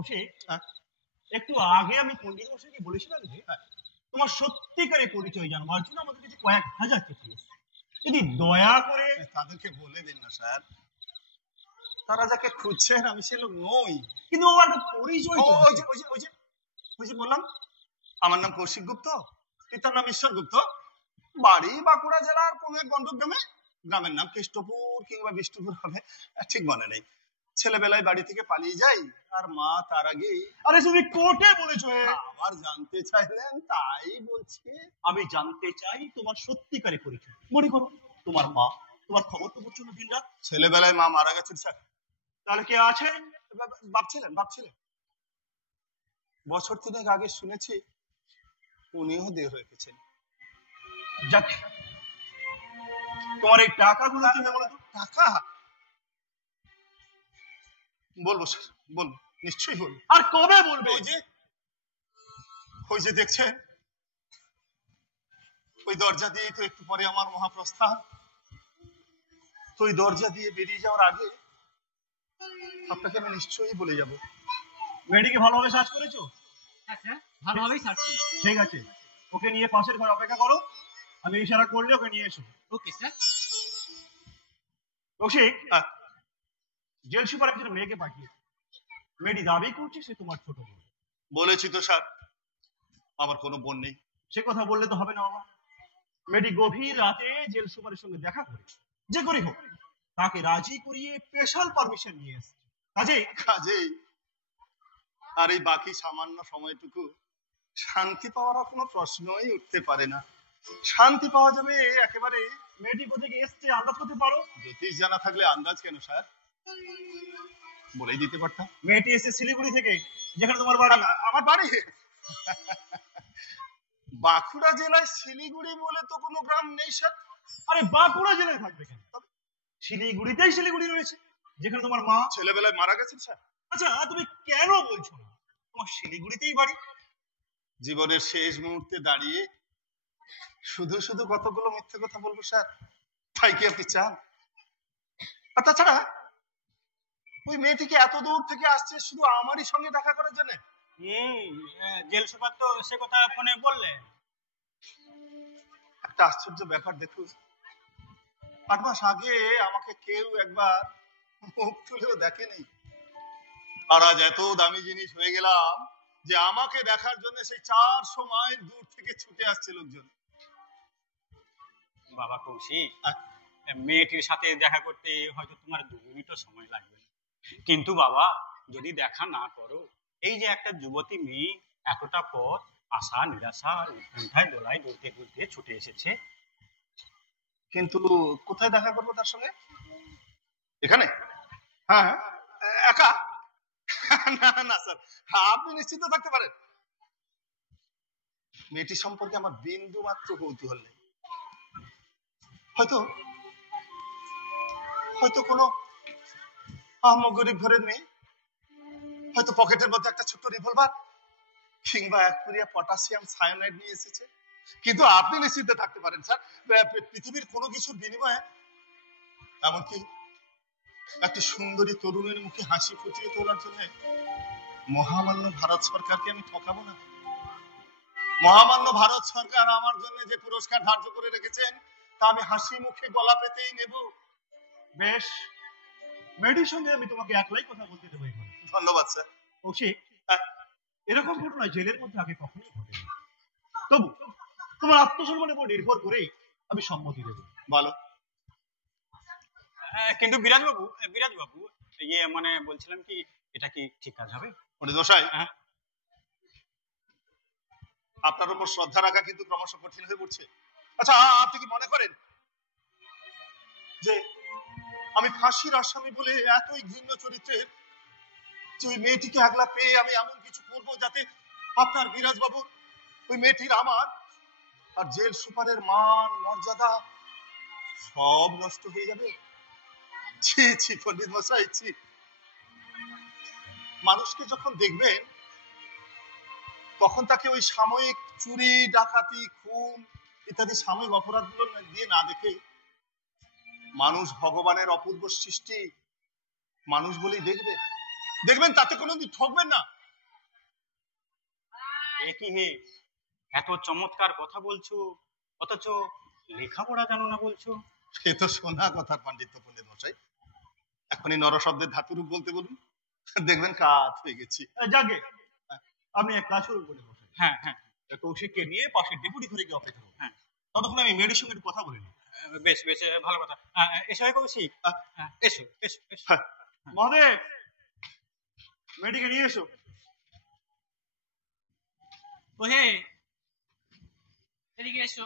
কৌশিক, একটু আগে আমি পণ্ডিত মশাইকে বলেছিলাম যে তোমার সত্যিকারের পরিচয় জানবার জন্য আমাদের কাছে কয়েক হাজার চিঠি এসেছে। যদি দয়া করে তাদেরকে বলে দিন না স্যার, তারা যাকে খুঁজছেন আমি সে লোক নই। কিন্তু আমার একটা পরিচয় তো আছে। ওই যে বললাম আমার নাম কৌশিক গুপ্ত, পিতার নাম ঈশ্বর গুপ্ত, বাড়ি বাঁকুড়া জেলার কোন এক গন্ডক গ্রামে। গ্রামের নাম কেষ্টপুর কিংবা বিষ্ণুপুর হবে, ঠিক মনে নেই। ছেলেবেলায় বাড়ি থেকে পালিয়ে যাই, আর মা তার আগেই। আরে তুমি কোর্টে বলেছো। আবার জানতে চাইলেন তাই বলছি। আমি জানতে চাই তোমার সত্যিকারের পরিচয়। মনে করো তোমার মা তোমার খবর তো করছো না দিনরাত। ছেলেবেলায় মা মারা গেছেন স্যার। তাহলে কে আছেন? ভাবছিলেন বছর 3 আগে শুনেছি উনিও দেহ রেখেছেন। যাক, তোমার এই টাকাগুলো কি হবে বলতো? টাকা বলবো স্যার, বলবো, নিশ্চয়ই বলবো। আর কবে বলবে? ওই যে দেখছেন ওই দরজা দিয়ে তো একটু পরে আমার মহাপ্রস্থান। তো ওই দরজা দিয়ে বেরিয়ে যাওয়ার আগে আপনাকে আমি নিশ্চয়ই বলে যাব। মেয়েটিকে ভালোভাবে সার্চ করেছো? হ্যাঁ স্যার, ভালোভাবেই সার্চ করেছি। ঠিক আছে, ওকে নিয়ে পাশের ঘরে অপেক্ষা করো, আমি ইশারা করলে ওকে নিয়ে এসো। Okay sir. Koushik, jail super একজন মেয়েকে পাঠিয়েছে। মেয়েটি দাবি করছে সে তোমার ছোট বোন। বলেছি তো স্যার, আমার কোনো বোন নেই। সে কথা বললে তো হবে না বাবা। মেয়েটি গভীর রাতে জেল সুপারের সঙ্গে দেখা করে, যে করে হোক তাকে রাজি করিয়ে স্পেশাল পারমিশন নিয়ে এসেছে। কাজেই আর এই বাকি সামান্য সময়টুকু শান্তি পাওয়ার কোনো প্রশ্নই উঠতে পারে না। শান্তি পাওয়া যাবে একেবারে। মেয়েটি কোথেকে এসছে আন্দাজ করতে পারো? জ্যোতিষ জানা থাকলে আন্দাজ কেন স্যার, বলেই দিতে পারতাম। মেয়েটি এসছে শিলিগুড়ি থেকে, যেখানে তোমার বাড়ি। আমার বাড়ি বাঁকুড়া জেলায় শিলিগুড়ি বলে তো কোনো গ্রাম নেই স্যার। আরে বাঁকুড়া জেলায় থাকবে কেন? শিলিগুড়িতেই শিলিগুড়ি রয়েছে, যেখানে তোমার মা ছেলেবেলায় মারা গেছেন স্যার। আচ্ছা, তুমি কেন বলছো না তোমার শিলিগুড়িতেই বাড়ি? জীবনের শেষ মুহূর্তে দাঁড়িয়ে শুধু শুধু কতগুলো মিথ্যে কথা বলবো স্যার, তাই কি আপনি চান? আর তাছাড়া ওই মেয়েটিকে এত দূর থেকে আসছে শুধু আমারই সঙ্গে দেখা করার জন্য? জেল সুপার তো সে কথা ফোনে বললেন। একটা আশ্চর্য ব্যাপার দেখুন, 8 মাস আগে আমাকে কেউ একবার মুখ তুলেও দেখেনি, আর আজ এত দামি জিনিস হয়ে গেলাম যে আমাকে দেখার জন্য সেই 400 মাইল দূর থেকে ছুটে আসছে লোকজন। বাবা কৌশিক, মেয়েটির সাথে দেখা করতে হয়তো তোমার 2 মিনিটও সময় লাগবে, কিন্তু বাবা যদি দেখা না করো, এই যে একটা যুবতী মেয়ে এতটা পথ আশা নিরাশা উৎকণ্ঠায় দোলায় দুলতে দুলতে ছুটে এসেছে, কিন্তু কোথায় দেখা করবো তার সঙ্গে? এখানে? হ্যাঁ, একা? না না স্যার, আপনি নিশ্চিন্ত থাকতে পারেন, মেয়েটি সম্পর্কে আমার বিন্দু মাত্র কৌতূহল নেই। হয়তো হয়তো কোনো গরিব ঘরের মেয়ে, হয়তো পকেটের মধ্যে একটা ছোট্ট রিভলভার কিংবা 1 পুরিয়া পটাশিয়াম সায়ানাইড নিয়ে এসেছে। কিন্তু আপনি নিশ্চিন্তে থাকতে পারেন স্যার, পৃথিবীর কোনো কিছুর বিনিময়ে, এমনকি একটি সুন্দরী তরুণীর মুখে হাসি ফুটিয়ে তোলার জন্য মহামান্য ভারত সরকারকে আমি ঠকাবো না। মহামান্য ভারত সরকার আমার জন্য যে পুরস্কার ধার্য করে রেখেছেন তা আমি হাসি মুখে গলা পেতেই নেব। বেশ, মেয়েটির সঙ্গে আমি তোমাকে একলাই কথা বলতে দেবো। ধন্যবাদ স্যার। কৌশিক, এরকম ঘটনা জেলের মধ্যে আগে কখনোই ঘটেনি। তবু তোমার আত্মসম্মানের উপর নির্ভর করেই আমি সম্মতি দেব। ভালো। কিন্তু বিরাজ বাবু ইয়ে মানে বলছিলাম কি, এটা কি ঠিক কাজ হবে? পণ্ডিত মশাই, আপনার উপর শ্রদ্ধা রাখা কিন্তু ক্রমশ কঠিন হয়ে পড়ছে। আচ্ছা, আপনি কি মনে করেন যে আমি ফাঁসির আসামি বলে এতই ঘৃণ্য চরিত্রের যে ওই মেয়েটিকে আগলা পেয়ে আমি এমন কিছু করবো যাতে আপনার বিরাজ বাবুর, ওই মেয়েটির, আমার আর জেল সুপারের মান মর্যাদা সব নষ্ট হয়ে যাবে? ছি ছি পণ্ডিত মশাই, ছি। মানুষকে যখন দেখবেন তখন তাকে ওই সাময়িক চুরি ডাকাতি খুন ইত্যাদি সাময়িক অপরাধগুলো দিয়ে না দেখে মানুষ ভগবানের অপূর্ব সৃষ্টি মানুষ বলেই দেখবে। দেখবেন তাতে কোনোদিন ঠকবেন না। এ কি হে, এত চমৎকার কথা বলছো অথচ লেখাপড়া জানো না বলছো? এ তো শোনা কথার পাণ্ডিত্য পণ্ডিত মশাই। এখনই নরশব্দের ধাতুরূপ বলতে বলুন, দেখবেন কাজ হয়ে গেছি। যাকে আপনি এক কাজ করুন বলে মশাই, হ্যাঁ হ্যাঁ কৌশিককে নিয়ে পাশের ডেপুটি ঘরে গিয়ে অপেক্ষা করুন। হ্যাঁ। ততক্ষণ আমি মেয়ের সঙ্গে একটু কথা বলে নিই। বেশ বেশ, ভালো কথা। এসো হে কৌশিক, এসো এসো এসো। হ্যাঁ। মহাদেব, মেয়েটিকে নিয়ে এসো। ও হে, এদিকে এসো।